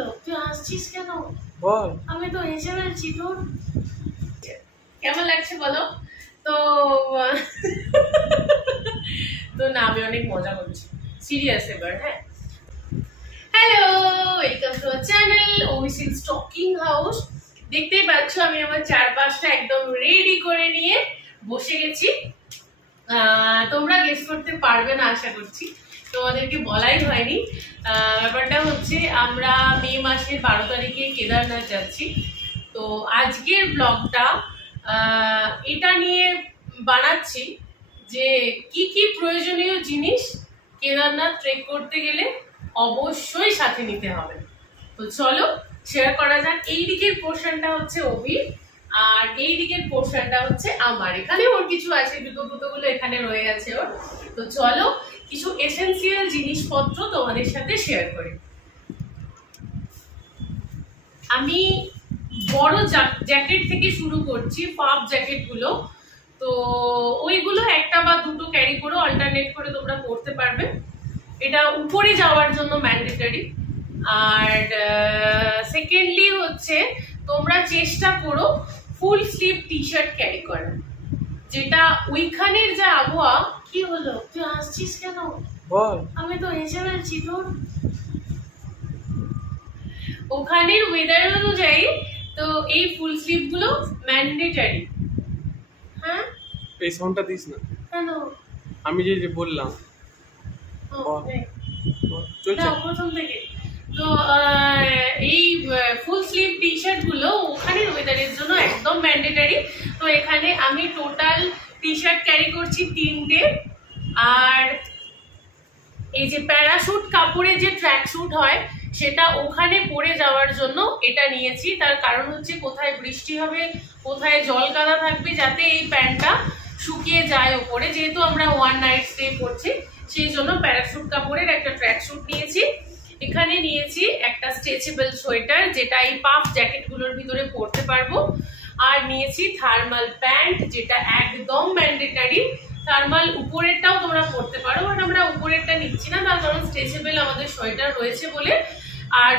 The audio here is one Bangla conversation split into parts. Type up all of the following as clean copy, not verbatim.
হলো? তুই হাসছিস কেন? বল। আমি তো হেসে ফেলছি তোর। কেমন লাগছে বলো তো? তো না, আমি অনেক মজা করছি, সিরিয়াস এবার। হ্যাঁ, hello, welcome to our channel ওভিসিল স্টকিং হাউস। দেখতেই পাচ্ছ আমি আমার চারপাশটা একদম রেডি করে নিয়ে বসে গেছি। তোমরা গেস করতে পারবে না আশা করছি, তোমাদেরকে বলাই হয়নি। ব্যাপারটা হচ্ছে আমরা মে মাসের 12 তারিখে কেদারনাথ যাচ্ছি। তো আজকের ব্লগটা এটা নিয়ে বানাচ্ছি যে কি কি প্রয়োজনীয় জিনিস কেদারনাথ ট্রেক করতে গেলে অবশ্যই সাথে নিতে হবে। তো চলো শেয়ার করা যাক। এই দিকের পোর্শনটা হচ্ছে অভি, আর এই দিকের পোর্শনটা হচ্ছে আমার। এখানে ওর কিছু আছে, জুতোগুলো এখানে রয়ে গেছে ওর। তো চলো কিছু এসেন্সিয়াল জিনিসপত্র তোমাদের সাথে শেয়ার করি। আমি বড় জ্যাকেট থেকে শুরু করছি, পাফ জ্যাকেট গুলো। তো ওইগুলো একটা বা দুটো ক্যারি করে অল্টারনেট করে তোমরা পরতে পারবে। এটা উপরে যাওয়ার জন্য ম্যান্ডেটরি। আর সেকেন্ডলি হচ্ছে তোমরা চেষ্টা করো full sleeve T shirt carry করার, যেটা ওইখানের যা আবহাওয়া। কি হলো? তুই হাসছিস কেন? বল। আমি তো হেসে ফেলছি তোর। ওখানের ওয়েদার অনুযায়ী তো এই ফুল স্লিভ গুলো ম্যান্ডেটরি। হ্যাঁ, এই সাউন্ডটা দিস না কেন? আমি যে বললাম চলছে প্রথম থেকে। তো এই ফুল স্লিভ টি শার্ট গুলো ওখানের ওয়েদারের জন্য একদম ম্যান্ডেটরি। তো এখানে আমি টোটাল টি শার্ট ক্যারি করছি 3টে। আর এই যে প্যারাশুট কাপড়ের যে ট্র্যাক স্যুট হয় সেটা ওখানে পরে যাওয়ার জন্য এটা নিয়েছি। তার কারণ হচ্ছে কোথায় বৃষ্টি হবে, কোথায় জল কাদা থাকবে, যাতে এই প্যান্টটা শুকিয়ে যায় ওপরে। যেহেতু আমরা 1 নাইট স্টে করছি, সেই জন্য প্যারাশুট কাপড়ের একটা ট্র্যাক স্যুট নিয়েছি। এখানে নিয়েছি একটা স্ট্রেচেবল সোয়েটার, যেটা এই পাফ জ্যাকেটগুলোর ভিতরে পরতে পারবো। আর নিয়েছি থার্মাল প্যান্ট, যেটা একদম ম্যান্ডেটরি। থার্মাল উপরেরটাও তোমরা পরতে পারো, বাট আমরা উপরেরটা নিচ্ছি না, তার কারণ স্ট্রেচেবল আমাদের সোয়েটার রয়েছে বলে। আর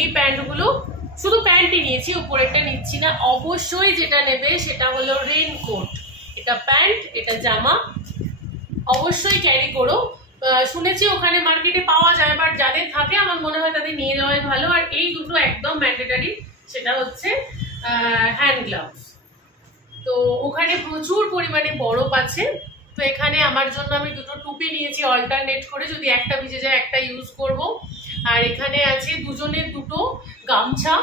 এই প্যান্টগুলো শুধু প্যান্টই নিয়েছি, উপরেরটা নিচ্ছি না। অবশ্যই যেটা নেবে সেটা হলো রেইনকোট। এটা প্যান্ট, এটা জামা, অবশ্যই ক্যারি করো। শুনেছি ওখানে মার্কেটে পাওয়া যায়, বাট যাদের থাকে আমার মনে হয় তাদের নিয়ে যাওয়াই ভালো। আর এই দুটো একদম ম্যান্ডেটরি, সেটা হচ্ছে হ্যান্ড গ্লাভস। তো ওখানে প্রচুর পরিমাণে বরফ আছে। তো এখানে আমার জন্য আমি দুটো টুপি নিয়েছি অল্টারনেট করে, যদি একটা ভিজে যায় একটা ইউজ করব। আর এখানে আছে দুজনের দুটো গামছা।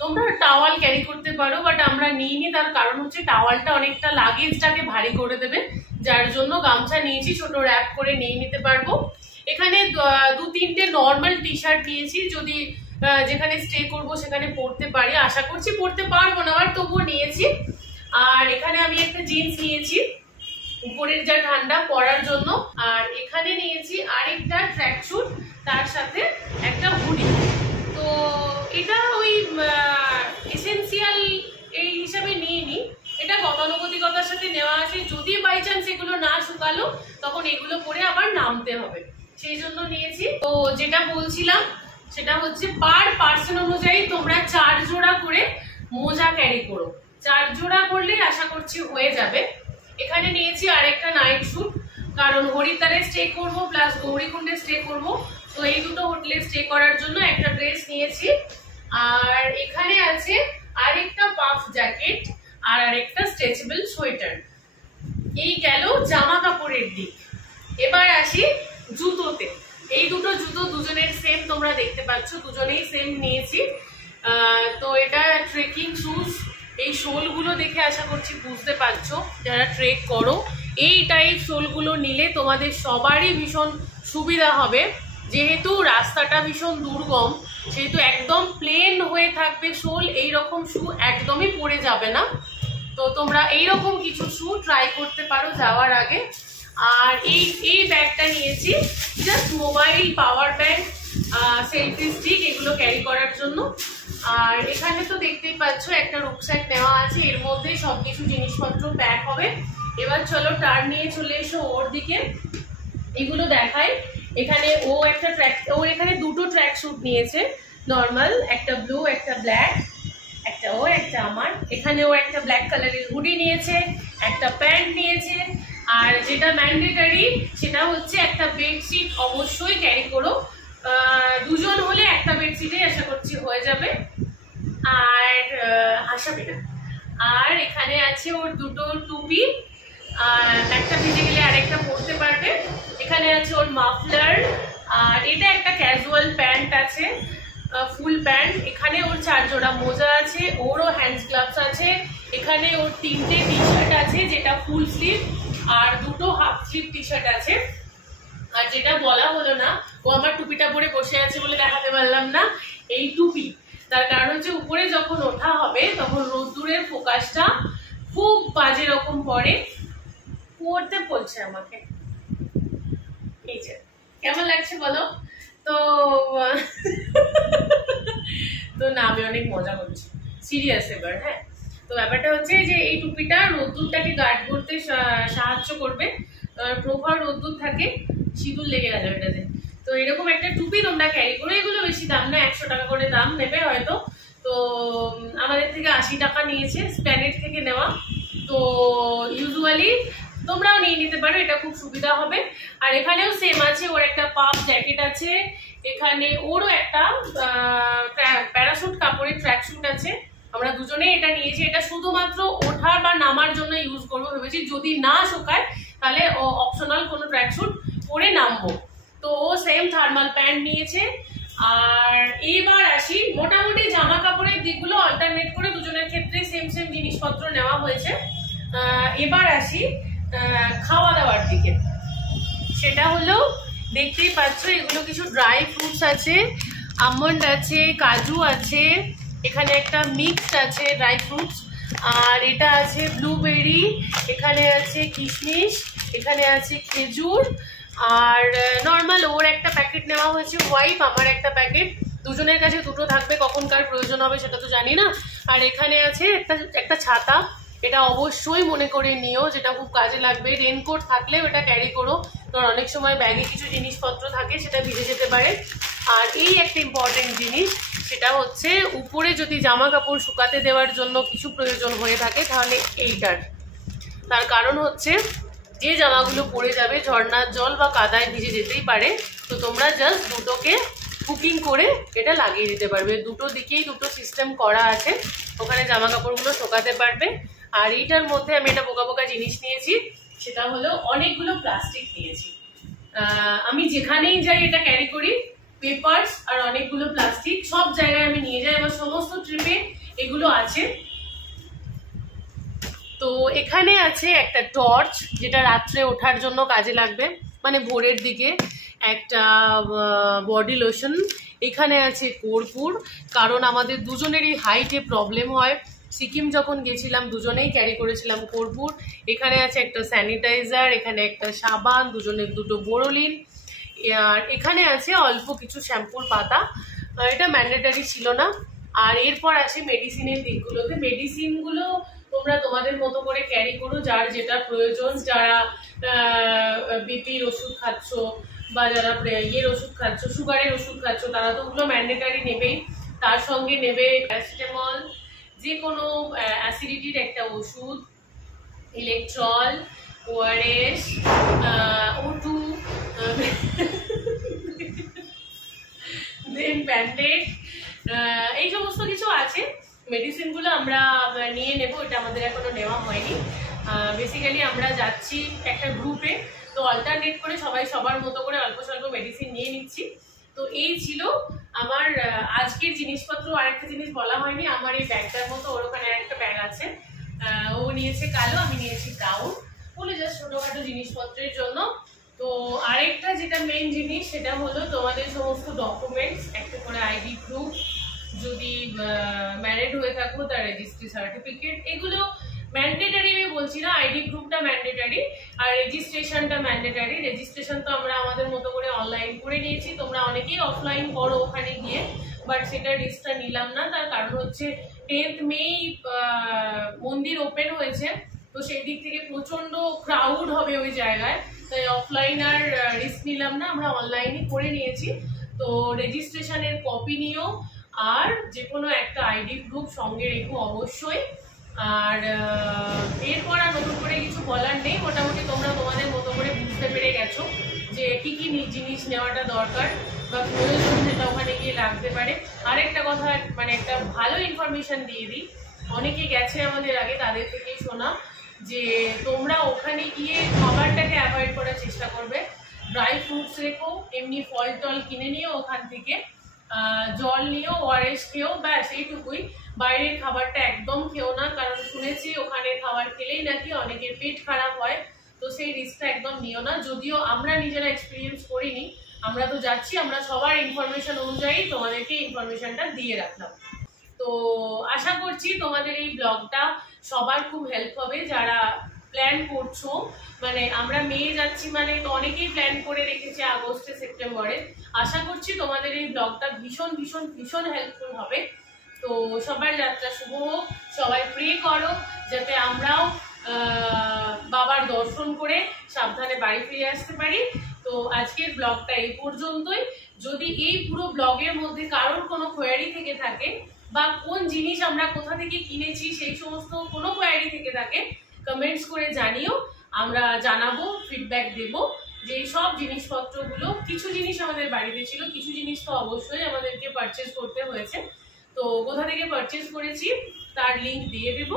তোমরা টাওয়াল ক্যারি করতে পারো, বাট আমরা নিইনি, তার কারণ হচ্ছে টাওয়ালটা অনেকটা লাগেজটাকে ভারী করে দেবে, যার জন্য গামছা নিয়েছি, ছোট র্যাপ করে নিয়ে নিতে পারবো। এখানে 2-3টে নর্মাল টি শার্ট নিয়েছি, যদি যেখানে স্টে করবো সেখানে পরতে পারি। আশা করছি পরতে পারবো না, আর তবুও নিয়েছি। আর এখানে আমি একটা জিন্স নিয়েছি উপরের যা ঠান্ডা পরার জন্য। আর এখানে নিয়েছি আরেকটা ট্র্যাক স্যুট, তার সাথে একটা হুডি। তো এটা ওই এসেন্সিয়াল এই হিসাবে নিইনি, এটা গতানুগতিকতার সাথে নেওয়া আছে। যদি বাই চান্স এগুলো না শুকালো তখন এগুলো পরে আবার নামতে হবে, সেই জন্য নিয়েছি। তো যেটা বলছিলাম সেটা হচ্ছে পার পার্সন অনুযায়ী তোমরা 4 জোড়া করে মোজা ক্যারি করো। 4 জোড়া করলে আশা করছি হয়ে যাবে। এখানে নিয়েছি আরেকটা নাইট স্যুট, কারণ হরিদ্বারে স্টে করব প্লাস গৌরীকুণ্ডে স্টে করব। তো এই দুটো হোটেলে স্টে করার জন্য একটা ড্রেস নিয়েছি। আর এখানে আছে আরেকটা পাফ জ্যাকেট আর আরেকটা স্ট্রেচেবল সোয়েটার। এই গেল জামা কাপড়ের দিক। এবার আসি জুতোতে। এই দুটো জুতো দুজনের সেম, তোমরা দেখতে পাচ্ছ দুজনেই সেম নিয়েছি। তো এটা ট্রেকিং শুজ। এই শোলগুলো দেখে আশা করছি বুঝতে পারছো, যারা ট্রেক করো এই টাইপ শোলগুলো নিলে তোমাদের সবারই ভীষণ সুবিধা হবে। যেহেতু রাস্তাটা ভীষণ দুর্গম, সেহেতু একদম প্লেন হয়ে থাকবে শোল, এইরকম শু একদমই পরে যাবে না। তো তোমরা এইরকম কিছু শু ট্রাই করতে পারো যাওয়ার আগে। আর এই ব্যাগটা নিয়েছি just mobile, power bank, selfie stick, এগুলো ক্যারি করার জন্য। আর এখানে তো দেখতেই পাচ্ছ একটা রুকস্যাক নেওয়া আছে, এর মধ্যে সবকিছু জিনিসপত্র প্যাক হবে। এবার চলো টার্ন নিয়ে চলে এসো ওর দিকে, এগুলো দেখাই। এখানে ও একটা ট্র্যাক, ও এখানে দুটো ট্র্যাক স্যুট নিয়েছে। নর্মাল, একটা ব্লু, একটা ব্ল্যাক, একটা ও একটা আমার। এখানেও একটা ব্ল্যাক কালারের হুডি নিয়েছে, একটা প্যান্ট নিয়েছে, আর যেটা ম্যান্ডেটারি সেটা হচ্ছে একটা বেডশিট অবশ্যই ক্যারি করো। দুজন হলে একটা বেডশিটে আশা করছি হয়ে যাবে, আর আশাবে না। আর এখানে আছে ওর দুটো টুপি, একটা ভিজে গেলে আরেকটা পরতে পারবে। এখানে আছে ওর মাফলার, আর এটা একটা ক্যাজুয়াল প্যান্ট আছে, ফুল প্যান্ট। এখানে ওর 4 জোড়া মোজা আছে, ওরও হ্যান্ডস গ্লাভস আছে। এখানে ওর 3টে টি শার্ট আছে, যেটা ফুল স্লিভ, আর 2টো হাফ স্লিভ টি শার্ট আছে। আর যেটা বলা হলো না, ও আমার টুপিটা পরে বসে আছে বলে দেখাতে পারলাম না, এই টুপি। তার কারণ হচ্ছে উপরে যখন ওঠা হবে তখন রোদ্দুরের ফোকাসটা খুব বাজে রকম পড়তে বলছে আমাকে। এই যে কেমন লাগছে বলো তো? তো না, আমি অনেক মজা করছি, সিরিয়াস এবার। হ্যাঁ, তো ব্যাপারটা হচ্ছে যে এই টুপিটা রোদ্দুরটাকে গার্ড করতে সাহায্য করবে। প্রখর রোদ্দুর থাকে, সিঁদুর লেগে গেল এটাতে। তো এরকম একটা টুপি তোমরা ক্যারি করো। এগুলো বেশি দাম না, 100 টাকা করে দাম নেবে হয়তো। তো আমাদের থেকে 80 টাকা নিয়েছে, স্প্ল্যানেড থেকে নেওয়া। তো ইউজুয়ালি তোমরাও নিয়ে নিতে পারো, এটা খুব সুবিধা হবে। আর এখানেও সেম আছে, ওর একটা পাফ জ্যাকেট আছে, এখানে ওরও একটা প্যারাশুট কাপড়ের ট্র্যাকশুট আছে। আমরা দুজনেই এটা নিয়েছি। এটা শুধুমাত্র ওঠা বা নামার জন্য ইউজ করবো ভেবেছি, যদি না শুকায় তাহলে অপশনাল কোনো ট্র্যাকশুট পরে নামবো। তো ও সেম থার্মাল প্যান্ট নিয়েছে। আর এবার আসি, মোটামুটি জামা কাপড়ের দিকগুলো অল্টারনেট করে দুজনের ক্ষেত্রে সেম সেম জিনিসপত্র নেওয়া হয়েছে। এবার আসি খাওয়া দাওয়ার দিকে। সেটা হলো, দেখতেই পাচ্ছ এগুলো কিছু ড্রাই ফ্রুটস আছে, আমন্ড আছে, কাজু আছে, এখানে একটা মিক্সড আছে ড্রাই ফ্রুটস, আর এটা আছে ব্লুবেরি, এখানে আছে কিশমিশ, এখানে আছে খেজুর, আর নর্মাল ওর একটা প্যাকেট নেওয়া হয়েছে হোয়াইট, আমার একটা প্যাকেট। দুজনের কাছে দুটো থাকবে, কখন কার প্রয়োজন হবে সেটা তো জানি না। আর এখানে আছে একটা ছাতা, এটা অবশ্যই মনে করে নিও, যেটা খুব কাজে লাগবে। রেনকোট থাকলেও এটা ক্যারি করো, কারণ অনেক সময় ব্যাগে কিছু জিনিসপত্র থাকে, সেটা ভিজে যেতে পারে। আর এই একটা ইম্পর্টেন্ট জিনিস, সেটা হচ্ছে উপরে যদি জামা কাপড় শুকাতে দেওয়ার জন্য কিছু প্রয়োজন হয়ে থাকে তাহলে এইটার। তার কারণ হচ্ছে যে জামাগুলো পরে যাবে ঝর্ণার জল বা কাদায় ভিজে যেতেই পারে, তো তোমরা জাস্ট দুটোকে কুকিং করে এটা লাগিয়ে দিতে পারবে। দুটো দিকেই দুটো সিস্টেম করা আছে, ওখানে জামা কাপড়গুলো শুকাতে পারবে। আর এইটার মধ্যে আমি একটা বোকা বোকা জিনিস নিয়েছি, সেটা হলো অনেকগুলো প্লাস্টিক নিয়েছি। আমি যেখানেই যাই এটা ক্যারি করি, পেপারস আর অনেকগুলো প্লাস্টিক সব জায়গায় আমি নিয়ে যাই, আমার সমস্ত ট্রিপে এগুলো আছে। তো এখানে আছে একটা টর্চ, যেটা রাত্রে ওঠার জন্য কাজে লাগবে, মানে ভোরের দিকে। একটা বডি লোশন, এখানে আছে কর্পূর, কারণ আমাদের দুজনেরই হাইটে প্রবলেম হয়। সিকিম যখন গেছিলাম দুজনেই ক্যারি করেছিলাম কর্পূর। এখানে আছে একটা স্যানিটাইজার, এখানে একটা সাবান, দুজনের দুটো বোরোলিন, আর এখানে আছে অল্প কিছু শ্যাম্পুর পাতা। এটা ম্যান্ডেটারি ছিল না। আর এরপর আসে মেডিসিনের দিকগুলোতে। মেডিসিনগুলো তোমরা তোমাদের মতো করে ক্যারি করো, যার যেটা প্রয়োজন। যারা বিপির ওষুধ খাচ্ছ বা যারা ইয়ের ওষুধ খাচ্ছ, সুগারের ওষুধ খাচ্ছ, তারা তো ওগুলো ম্যান্ডেটারি নেবেই। তার সঙ্গে নেবে প্যারাসিটামল, যে কোনো অ্যাসিডিটির একটা ওষুধ, ইলেকট্রল, ওআরএস, O2, দেন ব্যান্ডেড, এই সমস্ত কিছু আছে। মেডিসিনগুলো আমরা নিয়ে নেব, এটা আমাদের এখনো নেওয়া হয়নি। বেসিক্যালি আমরা যাচ্ছি একটা গ্রুপে, তো অল্টারনেট করে সবাই সবার মতো করে অল্প স্বল্প মেডিসিন নিয়ে নিচ্ছি। তো এই ছিল আমার আজকের জিনিসপত্র। আরেকটা জিনিস বলা হয়নি, আমার এই ব্যাগটার মতো ওর ওখানে একটা ব্যাগ আছে, ও নিয়েছে কালো, আমি নিয়েছি ব্রাউন, বলে জাস্ট ছোটোখাটো জিনিসপত্রের জন্য। তো আরেকটা যেটা মেইন জিনিস, সেটা হলো তোমাদের সমস্ত ডকুমেন্টস, একটা করে আইডি প্রুফ, যদি ম্যারিড হয়ে থাকো তার রেজিস্ট্রি সার্টিফিকেট, এগুলো ম্যান্ডেটারি আমি বলছি না, আইডি প্রুফটা ম্যান্ডেটারি আর রেজিস্ট্রেশনটা ম্যান্ডেটারি। রেজিস্ট্রেশন তো আমরা আমাদের মতো করে অনলাইন করে নিয়েছি, তোমরা অনেকেই অফলাইন করো ওখানে গিয়ে, বাট সেটা রিস্কটা নিলাম না। তার কারণ হচ্ছে 10th মে মন্দির ওপেন হয়েছে, তো সেই দিক থেকে প্রচন্ড ক্রাউড হবে ওই জায়গায়, তাই অফলাইন আর রিস্ক নিলাম না, আমরা অনলাইনই করে নিয়েছি। তো রেজিস্ট্রেশনের কপি নিও, আর যে কোনো একটা আইডি প্রুফ সঙ্গে রেখো অবশ্যই। আর এরপর আর নতুন করে কিছু বলার নেই, মোটামুটি তোমরা তোমাদের মতো করে বুঝতে পেরে গেছো যে কি কি জিনিস নেওয়াটা দরকার বা প্রয়োজন যেটা ওখানে গিয়ে লাগতে পারে। আরেকটা কথা, মানে একটা ভালো ইনফরমেশন দিয়ে দিই, অনেকে গেছে আমাদের আগে, তাদের থেকেই শোনা যে তোমরা ওখানে গিয়ে খাবারটাকে অ্যাভয়েড করার চেষ্টা করবে। ড্রাই ফ্রুটস রেখো, এমনি ফল টল কিনে নিও ওখান থেকে, জল নিও, ওআরএস খেও, ব্যাস এইটুকুই। বাইরের খাবারটা একদম খেও না, কারণ শুনেছি ওখানে খাবার খেলেই নাকি অনেকের পেট খারাপ হয়, তো সেই রিস্কটা একদম নিও না। যদিও আমরা নিজেরা এক্সপিরিয়েন্স করিনি, আমরা তো যাচ্ছি, আমরা সবার ইনফরমেশন অনুযায়ী তোমাদেরকে ইনফরমেশনটা দিয়ে রাখলাম। তো আশা করছি তোমাদের এই ব্লগটা সবার খুব হেল্প হবে যারা প্ল্যান করছো। মানে আমরা মেয়ে যাচ্ছি, মানে তো অনেকেই প্ল্যান করে রেখেছে আগস্টে সেপ্টেম্বরে। আশা করছি তোমাদের এই ব্লগটা ভীষণ ভীষণ ভীষণ হেল্পফুল হবে। তো সবার যাত্রা শুভ হোক, সবাই প্রে করো যাতে আমরাও বাবার দর্শন করে সাবধানে বাড়ি ফিরে আসতে পারি। তো আজকের ব্লগটা এই পর্যন্তই। যদি এই পুরো ব্লগের মধ্যে কারোর কোনো কোয়ারি থেকে থাকে বা কোন জিনিস আমরা কোথা থেকে কিনেছি সেই সমস্ত কোনো কোয়ারি থেকে থাকে, কমেন্টস করে জানিও, আমরা জানাবো, ফিডব্যাক দেব। যে সব জিনিসপত্রগুলো, কিছু জিনিস আমাদের বাড়িতে ছিল, কিছু জিনিস তো অবশ্যই আমাদেরকে পারচেস করতে হয়েছে, তো কোথা থেকে পারচেস করেছি তার লিঙ্ক দিয়ে দেব।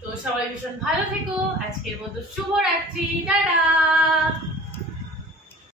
তো সবাই ভীষণ ভালো থেকো, আজকের মতো শুভরাত্রি, টাটা।